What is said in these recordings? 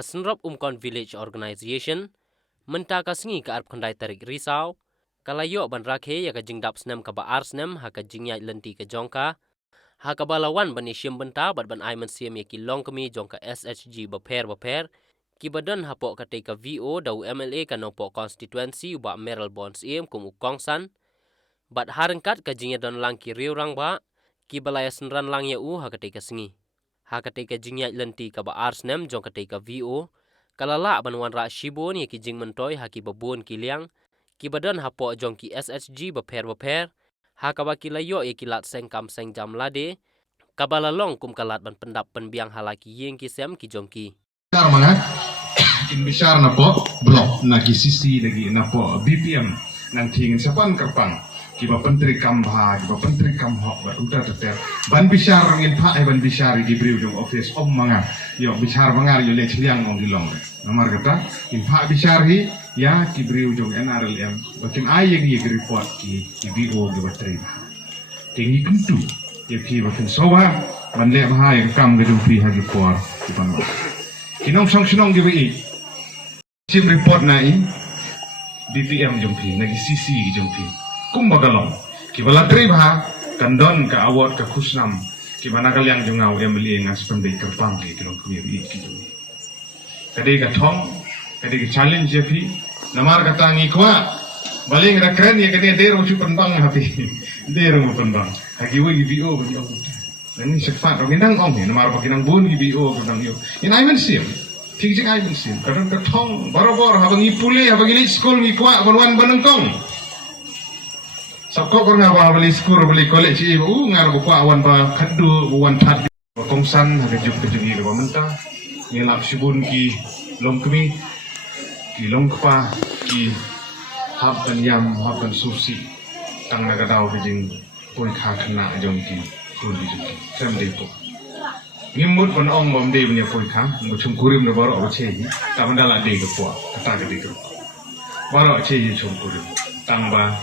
ka senrop village organization menta ka sengi ka arp khandai tarik risau kalayo ban rakhe ya ka jingdap snem ka ba arsnem ha ka jingyai lenti ka jongka ha ka balawan ban isyem benta bat ban aiman siem ya ki longkami jongka SHG baper ki badan hapo ka te ka VO dau MLA ka nopo constituency ba Meral Bonds em kum ukongsan bat harengkat ka jingya don lang ki riu rang ba ki balaya senran lang ya ha ka te ka sengi ha ka te ka jingyai lenti ka ba arsnem jong ka te ka VO kalala ban wan ra shibon ya ki jing mentoy ha ki babon ki liang ki badan hapo jong ki SHG baper ha ka ba ki layo ya ki lat sengkam sengjam lade kabala long kum kalat ban pendap penbiang halaki yeng ki sem ki jongki Besar mana? Besar na po blok na kisisi lagi na po BPM nang tingin sa pangkarpang kiba pentri kambha kiba pentri kamhok ba udah teter ban besar ngin pa ban besar di briu jong office om manga yo besar mangar yo le chliang ong dilong nomor kata in pa besar hi ya ki briu jong NRLM bakin ay yang report ki BO ge batri tingi kentu ya pi bakin sowa ban le ba yang kam ge dum pi ha gi por ki ban kinong song gibi sim report nai BPM jongpi nagi CC jongpi kum bagalong kibala triba kandon ka award ka khusnam kibana kalyang jongau emli ngas pendai kerpang ki kilong kumi ki kade ka thong kade ka challenge jepi namar kata ngi kwa baling ra kren ye kade dero chu penbang hapi dero mo penbang hagi wi BO ko nang sekfat roginang ong ni namar baginang bun BO ko nang yo in I sim tingji I sim kadang ka thong barobor habang ipule habang ini school ngi kwa konwan banengkong sabko ko nga ba bali school bali college ngar ko kwa awan ba khaddu wan that kongsan ha juk kejugi ko menta ngilap sibun ki longkmi ki longkpa ki hab dan yam hab dan susi tang naga daw bijing poi kha khna jong ki kuli jong sem de ko ngimut ban ong bom de punya poi kha mo chung kurim na baro che hi ta mandala de ko po kata de ko baro che hi chung kurim tang ba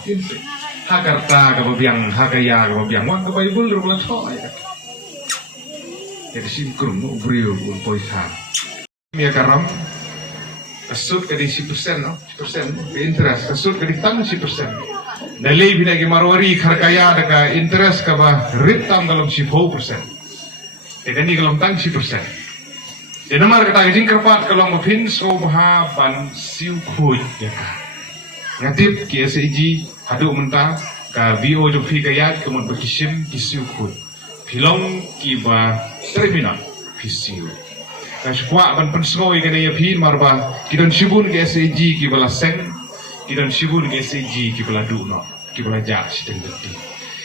hakarta ka babyang hakaya ka babyang wa ka bible ro la tho ay ka sim krum no brio un poi kha mi karam kasut ka di 10% no 10% interest kasut ka di tang 10% dalay binagi marwari kharkaya daga interest ka ba ritam dalam 10% Tekani kalau tang 10%. Jadi namar kata jing kerpat kalau mungkin so bah ban siu kuy ya ka. Ngatip ki SAG hadu menta ka VO jo phi kayat kemun berkisim ki siu kuy. Pilong ki ba terminal ki siu. Ka skwa ban pensoi ka ya phi marba kidon sibun ki SAG ki bala seng kidon sibun ki SAG ki bala du no ki bala ja sideng detti.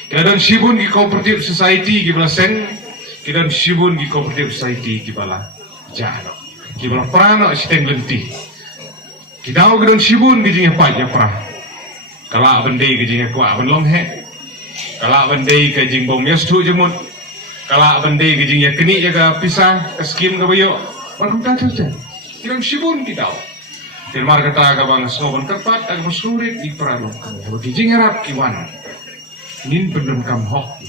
Kidon sibun ki cooperative society ki bala seng kita sibun di cooperative society kibala jano kibala prano siteng lenti kita kita sibun gijing apa ya pra kala bende gijing kwa ban long he kala bende gijing bom yes tu jemut kala bende gijing ya keni ya ga pisah ke skim ga bayo ban ta terja kita sibun kita firmar kata ga bang soban kerpat ag masurit di prano gijing harap kiwan nin pendem kam hok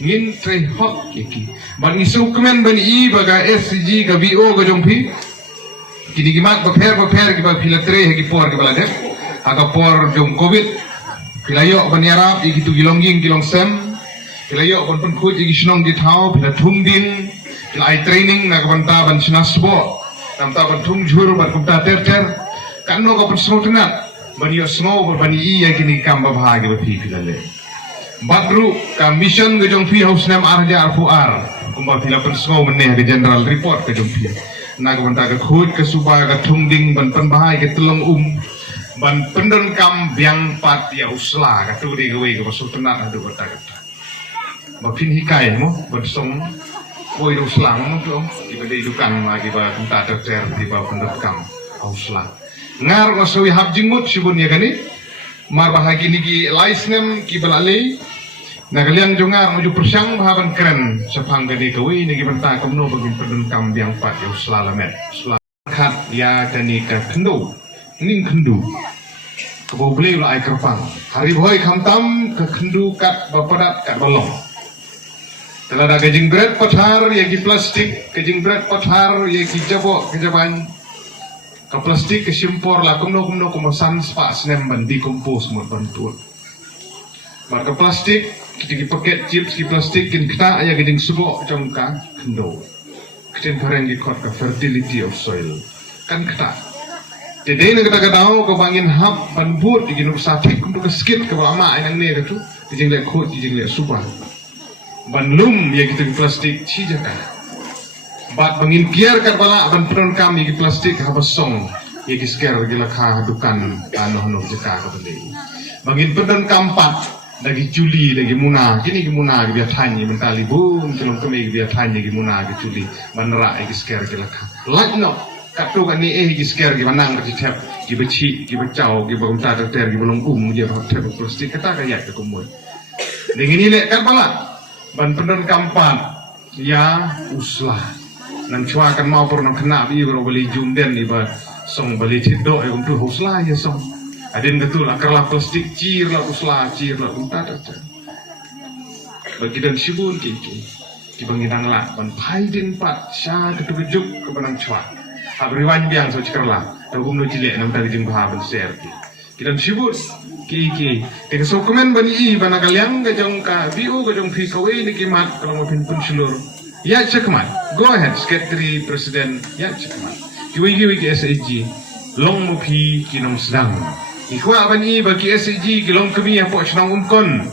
ngin trai hok iki ban isu kemen ban I baga SG ka VO ka jongpi kini gimak ba per ki ba filatre ki por ki bala dek aga por jong covid kilayo ban yarap iki tu gilongging kilong sem kilayo ban pen khoj iki snong di thau pila thum din kilai training na ban ta ban sinasbo nam ta ban thum jhur ban kumta ter kanno ka persrotenat ban yo snow ban I ya kini kamba bhage ba phi filale Badru ka mission ke jong pi house nam arja arfuar kumba pila persngo meneh ke general report ke jong pi nak banta ke khut ke suba ke thungding ban penbahai ke telong ban pendon kam biang pat ya usla ka tu di gwe ke sultanat adu bata kata bapin hikai mo bersong koi usla mo tu di bade dukan lagi ba kunta ter di ba pendon kam usla ngar ko so hab jingmut sibun ya kani mar bahagi niki laisnem ki balale nagalian jonga menuju persang bahaban keren sepang gede kawi niki benta komno bagi pendun kam biang pat yo slalamet slakat ya kani ka kendo ning kendu kebo beli la ai kerpang hari boy khamtam ke kendu kat bapadat kat balong Kalau ada kejing bread pathar ya ki plastik, kejing bread pathar ya ki jabok kejaban. Ka plastik ke simpor lah kumno kumasan spa snem ban decompose mot bantul. Marka plastik kita ki paket chips ki plastik kin kita ya kejing subok jongka kendo. Kejing kareng ki kot ka fertility of soil. Kan kita. Jadi nak kita tahu kau bangin hap ban but di ginuk satik untuk ke skit ke lama yang ni tu. Kejing lek khut kejing lek subah. Ban lum ya kita ki plastik ci jaka. Bat bangin kiar kat bala ban penon kami ki plastik habasong ya ki sker gi lakha dukan tanah no jaka ka beli. Bangin penon kampat lagi Juli lagi Muna kini ki Muna ki biar tanya mentali bun celong kami ki biar tanya ki Muna ki Juli manra ki sker ki lakha. Lakno katu kan ni ki sker ki manang ki tep ki beci ki bacau ki bang ta ter ki belum je tep plastik kata kaya ke kumul. Dengan ni lek kat bala ban penon kampat ya uslah nang chua kan mau por nang kena bi bro beli jum den ni ba song beli tido ai kum tu husla ya song adin betul akarla plastik cir la usla cir la unta ta bagi dan sibun ki bangin la ban pai din pat sha ke tu juk ke banang chua abri wan biang so cikerla to gum no cile nang ta jing ba ban ser ki dan sibun ki ke so komen bani i banagalyang ga jong ka biu ga jong fi kawe ni ki mat kalau mo pin pun sulur. Ya cekman, go ahead, Secretary President. Ya cekman. Kiwi ki SAG, long mupi kinong sedang. Ikwa bani bagi SAG kilong kami apa senang umkon.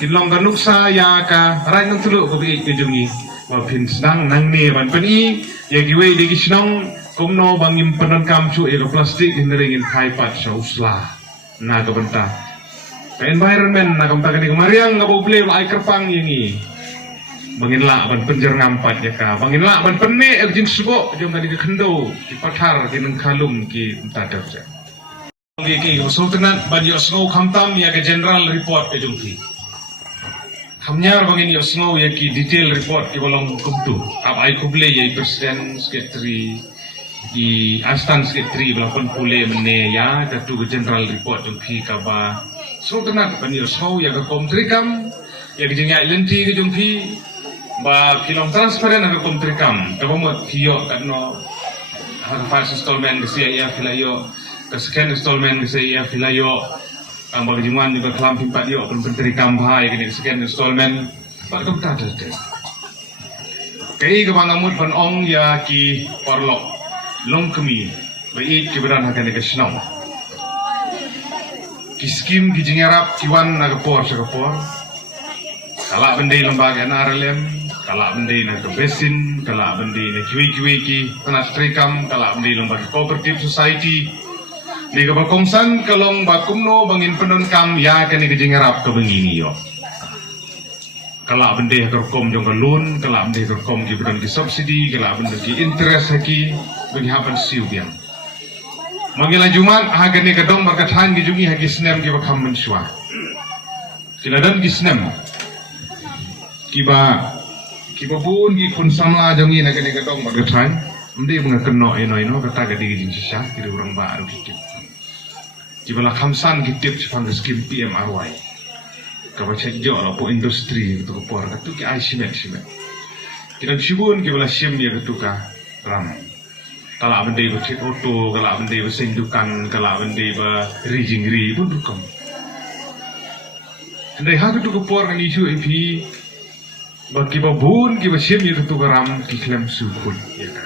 Kilong ganuksa ya ka rai nang tulu ko bi kejungi. Wapin sedang nang ne ban pani ya kiwi di senang kumno bangim penon kamcu elo plastik hinderingin kaipat sa usla. Na ka benta. Ka environment na kamta kani kemariang ngabo beli ai kerpang yangi. Bangin la ban penjer ngampat ya ka bangin la ban penne ek jing subo jom tadi ke kendo ki pathar ki nang khalum ki tadar ja ki sultanat ban yo snow khamtam ya ke general report ke jungfi khamnyar bangin yo snow ya ki detail report ki bolong kumtu ab ai kuble ye presiden secretary di astan secretary belakon pule mene ya katu ke general report jungfi ka ba sultanat ban yo snow ya ke komtrikam ya ke jingya lenti ke jungfi ba kilong transparan aga komtrikam kabo mo kiyo katno aga first installment kasi ya filayo ka second installment kasi ya filayo ang bagjiman juga kelam pimpat yo komtrikam bahai kini second installment ba kom ta ta kai ka bangamut ban ong ya ki porlok long kemi ba i ki beran hakan ka snong ki skim ki jingarap kiwan aga por sa por kala bendai lembaga NRLM kala bendai na besin kala bendai na kiwi ki tanah trikam kala bendai lembaga cooperative society ni ka bakongsan kalong bakumno bangin penon kam ya kani ka jingarap ka bengini yo kala bendai ka kom jong loan kala bendai ka kom ki bedan ki subsidi kala bendai ki interest haki bagi hapan siu biang mangilan jumat ha kani ka dong barkathan ki jungi haki snem ki bakam menswa kiladan ki snem kiba pun ki kun samla jongi na kene katong magatran mde bunga keno eno kata ga digi jing sisa kiri urang baru kitip kiba la khamsan kitip sipang skim PMRY ka ba chek jo la po industri to por ka tu ki ai simet kidan sibun kiba la sim ya tu ka ram kala bende go chek auto kala bende go sing dukan kala bende ba rijing ri pun dukom ndai ha tu ko por kan isu ipi bagi babun kiba sim ya tu garam ki klem sukun ya ka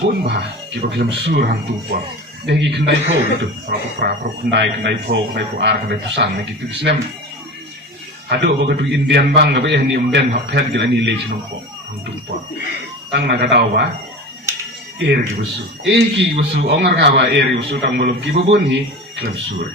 bun bah kiba klem sur hang tu por degi kendai po gitu pra kendai po ar kendai pusan gitu sinem ado bagatu Indian bang apa ya ni umben hapet gila ni le chino po hang tu por tang naga tahu ba ki busu ki busu ongar ka ba ki busu tang belum kiba bun hi klem sur